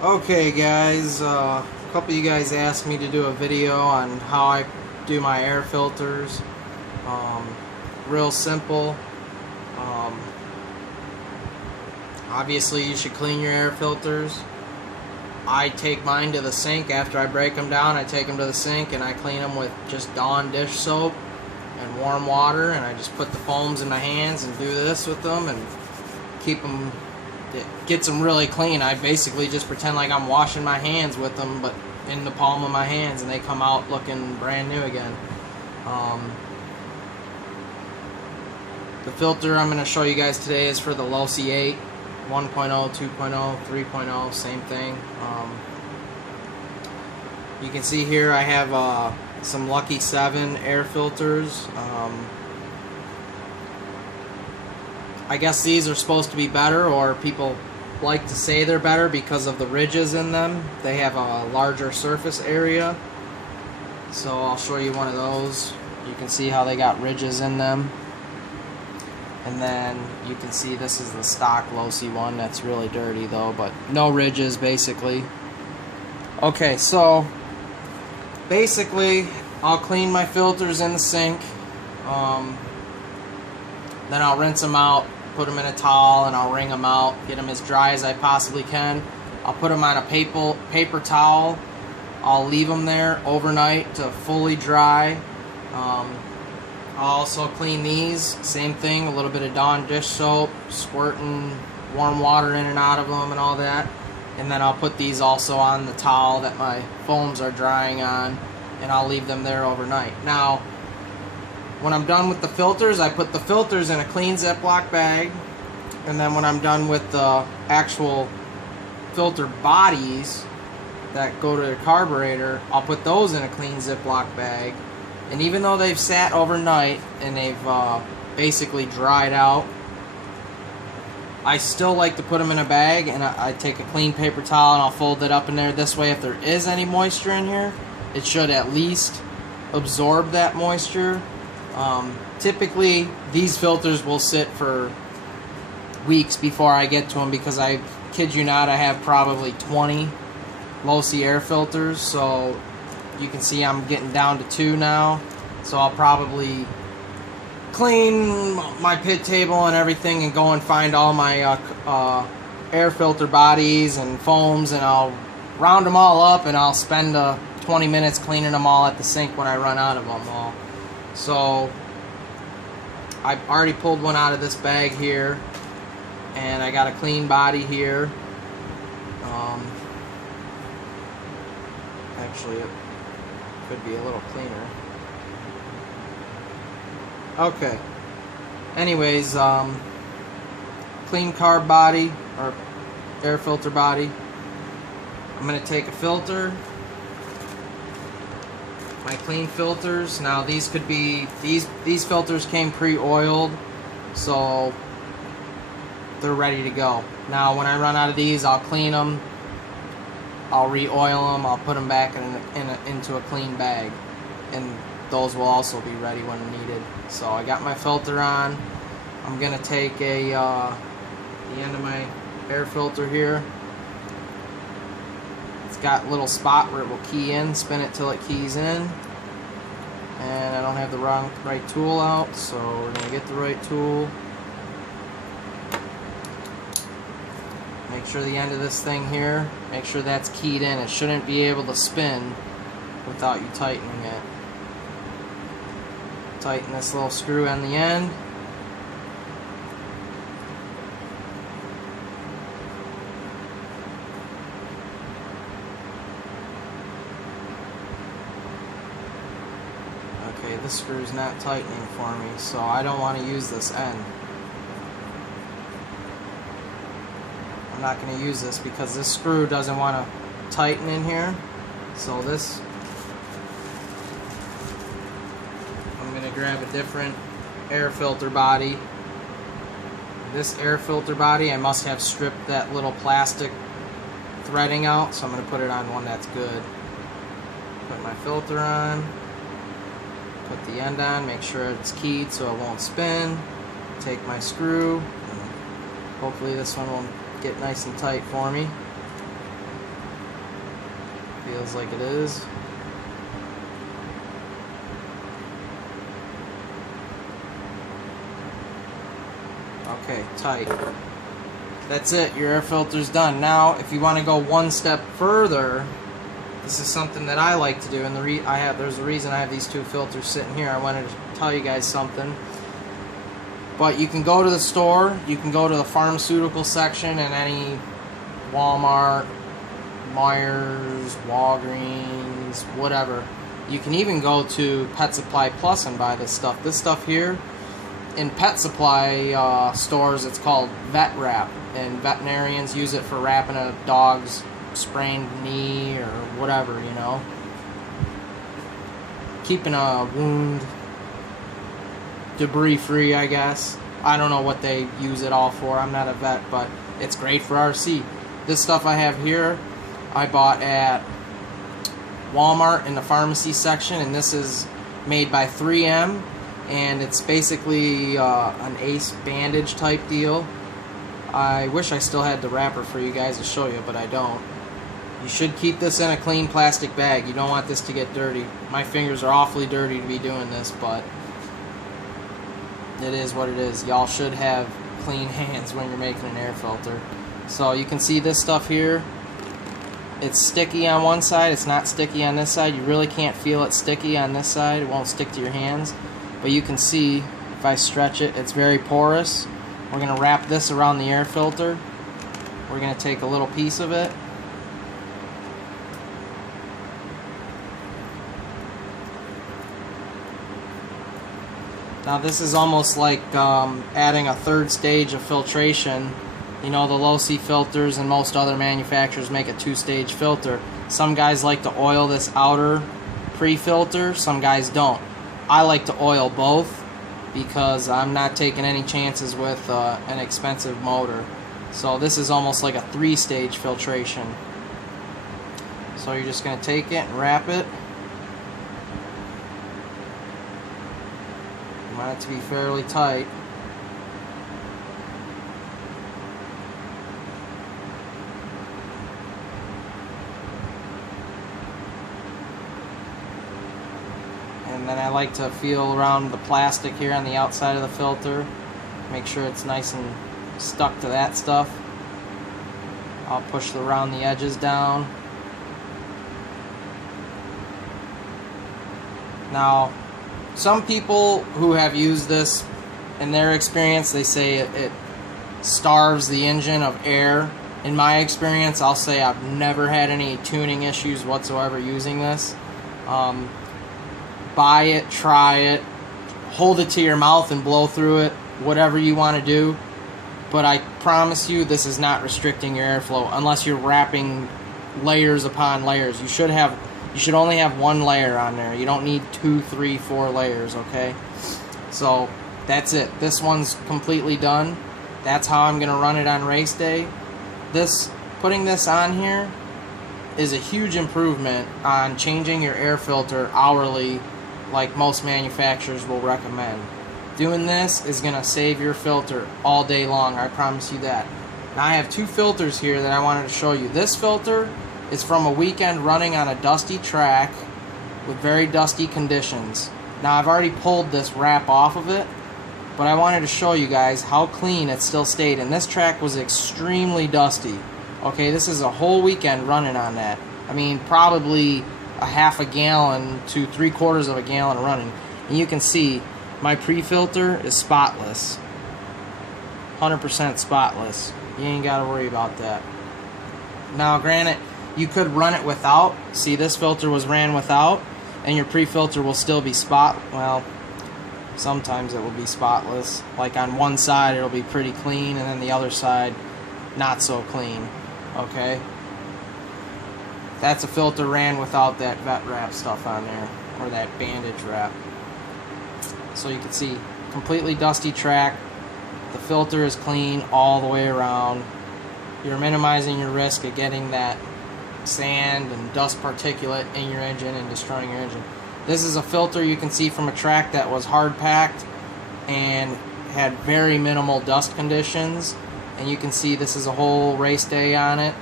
Okay guys, a couple of you guys asked me to do a video on how I do my air filters. Real simple. Um, Obviously you should clean your air filters. I take mine to the sink after I break them down. I take them to the sink and I clean them with just Dawn dish soap and warm water, and I just put the foams in my hands and do this with them and keep them. It gets them really clean. I basically just pretend like I'm washing my hands with them, but in the palm of my hands, and they come out looking brand new again. The filter I'm going to show you guys today is for the Losi 8, 1.0, 2.0, 3.0, same thing. You can see here I have some Lucky 7 air filters. I guess these are supposed to be better, or people like to say they're better because of the ridges in them. They have a larger surface area. So I'll show you one of those. You can see how they got ridges in them. And then you can see this is the stock Losi one. That's really dirty though, but no ridges basically. Okay, so basically I'll clean my filters in the sink. Then I'll rinse them out, put them in a towel, and I'll wring them out, get them as dry as I possibly can. I'll put them on a paper towel. I'll leave them there overnight to fully dry. I'll also clean these, same thing, a little bit of Dawn dish soap, squirting warm water in and out of them and all that. And then I'll put these also on the towel that my foams are drying on, and I'll leave them there overnight. Now, when I'm done with the filters, I put the filters in a clean Ziploc bag, and then when I'm done with the actual filter bodies that go to the carburetor, I'll put those in a clean Ziploc bag. And even though they've sat overnight and they've basically dried out, I still like to put them in a bag, and I take a clean paper towel and I'll fold it up in there. This way, if there is any moisture in here, it should at least absorb that moisture. Typically, these filters will sit for weeks before I get to them, because I kid you not, I have probably 20 Losi air filters. So you can see I'm getting down to 2 now. So I'll probably clean my pit table and everything and go and find all my air filter bodies and foams, and I'll round them all up, and I'll spend 20 minutes cleaning them all at the sink when I run out of them all. So I've already pulled one out of this bag here, and I got a clean body here. Actually, it could be a little cleaner. Okay. Anyways, clean carb body, or air filter body. I'm going to take a filter, my clean filters. Now these could be, these filters came pre-oiled, so they're ready to go. Now when I run out of these, I'll clean them, I'll re-oil them, I'll put them back into a clean bag, and those will also be ready when needed. So I got my filter on. I'm gonna take the end of my air filter here. It's got a little spot where it will key in, spin it till it keys in. And I don't have the right tool out, so we're gonna get the right tool. Make sure the end of this thing here, make sure that's keyed in. It shouldn't be able to spin without you tightening it. Tighten this little screw on the end. Okay, this screw's not tightening for me, so I don't want to use this end. I'm not going to use this because this screw doesn't want to tighten in here. So this, I'm going to grab a different air filter body. This air filter body, I must have stripped that little plastic threading out, so I'm going to put it on one that's good. Put my filter on, put the end on, make sure it's keyed so it won't spin. Take my screw, and hopefully this one will get nice and tight for me. Feels like it is. Okay, tight. That's it, your air filter's done. Now, if you want to go one step further, this is something that I like to do, and there's a reason I have these two filters sitting here. I wanted to tell you guys something. But you can go to the store, you can go to the pharmaceutical section in any Walmart, Myers, Walgreens, whatever. You can even go to Pet Supply Plus and buy this stuff. This stuff here, in pet supply stores, it's called vet wrap, and veterinarians use it for wrapping a dog's sprained knee or whatever, you know. Keeping a wound debris free, I guess. I don't know what they use it all for. I'm not a vet, but it's great for RC. This stuff I have here, I bought at Walmart in the pharmacy section, and this is made by 3M, and it's basically an Ace bandage type deal. I wish I still had the wrapper for you guys to show you, but I don't. You should keep this in a clean plastic bag. You don't want this to get dirty. My fingers are awfully dirty to be doing this, but it is what it is. Y'all should have clean hands when you're making an air filter. So you can see this stuff here. It's sticky on one side, it's not sticky on this side. You really can't feel it sticky on this side. It won't stick to your hands. But you can see, if I stretch it, it's very porous. We're going to wrap this around the air filter. We're going to take a little piece of it. Now this is almost like adding a third stage of filtration. You know, the low C filters and most other manufacturers make a two-stage filter. Some guys like to oil this outer pre-filter, some guys don't. I like to oil both because I'm not taking any chances with an expensive motor. So this is almost like a three-stage filtration. So you're just going to take it and wrap it. You want it to be fairly tight. And then I like to feel around the plastic here on the outside of the filter. Make sure it's nice and stuck to that stuff. I'll push around the edges down. Now, some people who have used this, in their experience, they say it starves the engine of air. In my experience, I'll say I've never had any tuning issues whatsoever using this. Buy it, try it, hold it to your mouth and blow through it, whatever you want to do. But I promise you, this is not restricting your airflow unless you're wrapping layers upon layers. You should only have one layer on there. You don't need 2, 3, 4 layers, okay? So that's it. This one's completely done. That's how I'm going to run it on race day. Putting this on here is a huge improvement on changing your air filter hourly, like most manufacturers will recommend. Doing this is going to save your filter all day long, I promise you that. Now I have two filters here that I wanted to show you. This filter is from a weekend running on a dusty track with very dusty conditions. Now I've already pulled this wrap off of it, but I wanted to show you guys how clean it still stayed. And this track was extremely dusty. Okay, this is a whole weekend running on that. I mean, probably a half a gallon to 3/4 of a gallon running. And you can see my pre-filter is spotless. 100% spotless. You ain't got to worry about that. Now, granted, you could run it without. See, this filter was ran without, and your pre-filter will still be well, sometimes it will be spotless. Like on one side, it'll be pretty clean, and then the other side, not so clean. Okay? That's a filter ran without that vet wrap stuff on there, or that bandage wrap. So you can see, completely dusty track. The filter is clean all the way around. You're minimizing your risk of getting that sand and dust particulate in your engine and destroying your engine. This is a filter you can see from a track that was hard packed and had very minimal dust conditions. And you can see this is a whole race day on it.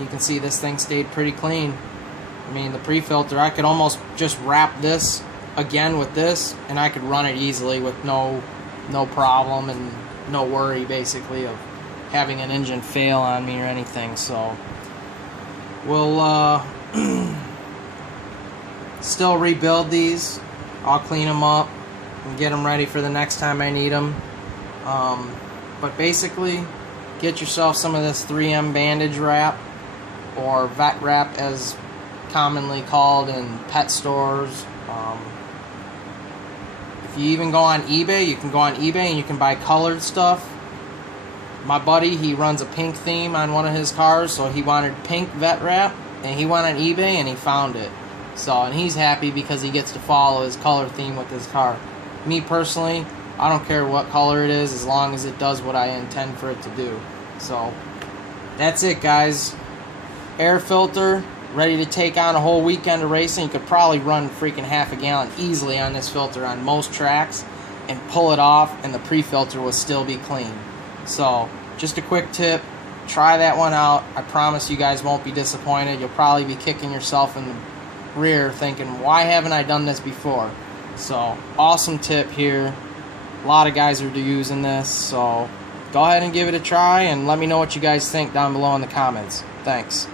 You can see this thing stayed pretty clean. I mean, the pre-filter, I could almost just wrap this again with this, and I could run it easily with no problem and no worry, basically, of having an engine fail on me or anything. So we'll still rebuild these. I'll clean them up and get them ready for the next time I need them. But basically, get yourself some of this 3M bandage wrap, or vet wrap as commonly called in pet stores. If you even go on eBay, you can go on eBay and you can buy colored stuff. My buddy, he runs a pink theme on one of his cars, so he wanted pink vet wrap, and he went on eBay and he found it. So, and he's happy because he gets to follow his color theme with his car. Me personally, I don't care what color it is as long as it does what I intend for it to do. So, that's it, guys. Air filter, ready to take on a whole weekend of racing. You could probably run freaking half a gallon easily on this filter on most tracks and pull it off, and the pre-filter will still be clean. So, just a quick tip. Try that one out. I promise you guys won't be disappointed. You'll probably be kicking yourself in the rear thinking, why haven't I done this before? So, awesome tip here. A lot of guys are using this, so go ahead and give it a try and let me know what you guys think down below in the comments. Thanks.